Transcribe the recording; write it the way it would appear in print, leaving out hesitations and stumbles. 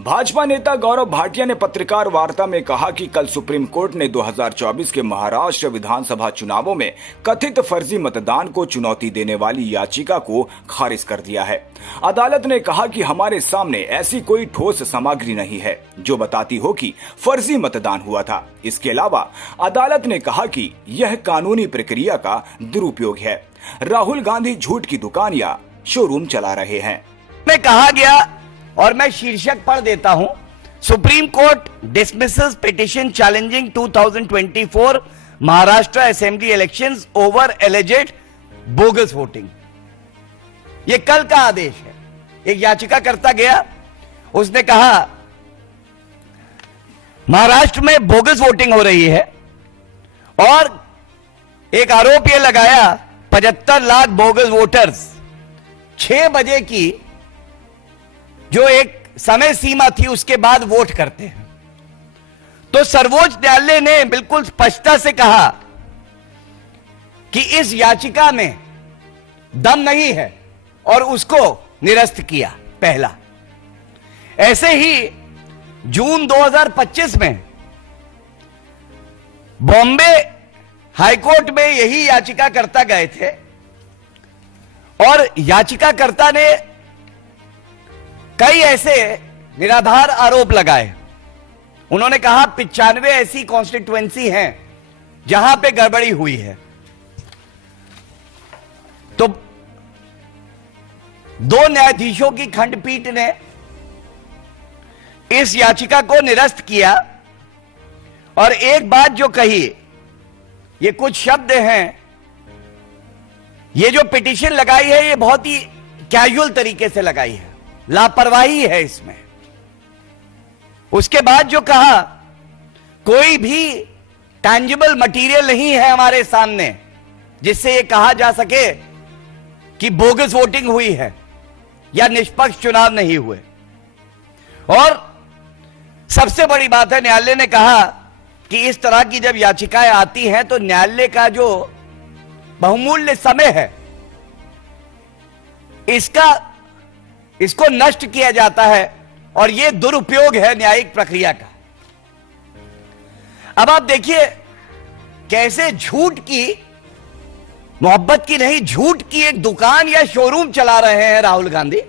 भाजपा नेता गौरव भाटिया ने पत्रकार वार्ता में कहा कि कल सुप्रीम कोर्ट ने 2024 के महाराष्ट्र विधानसभा चुनावों में कथित फर्जी मतदान को चुनौती देने वाली याचिका को खारिज कर दिया है। अदालत ने कहा कि हमारे सामने ऐसी कोई ठोस सामग्री नहीं है जो बताती हो कि फर्जी मतदान हुआ था। इसके अलावा अदालत ने कहा कि यह कानूनी प्रक्रिया का दुरुपयोग है। राहुल गांधी झूठ की दुकान या शोरूम चला रहे हैं। में कहा गया और मैं शीर्षक पढ़ देता हूं, supreme court dismisses petition challenging 2024 Maharashtra assembly elections over alleged bogus voting. यह कल का आदेश है। एक याचिका करता गया, उसने कहा महाराष्ट्र में बोगस वोटिंग हो रही है और एक आरोप यह लगाया 75 लाख बोगस वोटर्स 6 बजे की जो एक समय सीमा थी उसके बाद वोट करते हैं। तो सर्वोच्च न्यायालय ने बिल्कुल स्पष्टता से कहा कि इस याचिका में दम नहीं है और उसको निरस्त किया। पहला, ऐसे ही जून 2025 में बॉम्बे हाईकोर्ट में यही याचिकाकर्ता गए थे और याचिकाकर्ता ने कई ऐसे निराधार आरोप लगाए। उन्होंने कहा 95 ऐसी कॉन्स्टिट्युएंसी हैं जहां पे गड़बड़ी हुई है। तो 2 न्यायाधीशों की खंडपीठ ने इस याचिका को निरस्त किया और एक बात जो कही, ये कुछ शब्द हैं, ये जो पिटीशन लगाई है ये बहुत ही कैजुअल तरीके से लगाई है, लापरवाही है इसमें। उसके बाद जो कहा, कोई भी टैंजिबल मटेरियल नहीं है हमारे सामने जिससे यह कहा जा सके कि बोगस वोटिंग हुई है या निष्पक्ष चुनाव नहीं हुए। और सबसे बड़ी बात है, न्यायालय ने कहा कि इस तरह की जब याचिकाएं आती हैं तो न्यायालय का जो बहुमूल्य समय है इसको नष्ट किया जाता है और यह दुरुपयोग है न्यायिक प्रक्रिया का। अब आप देखिए कैसे झूठ की, मोहब्बत की नहीं, झूठ की एक दुकान या शोरूम चला रहे हैं राहुल गांधी।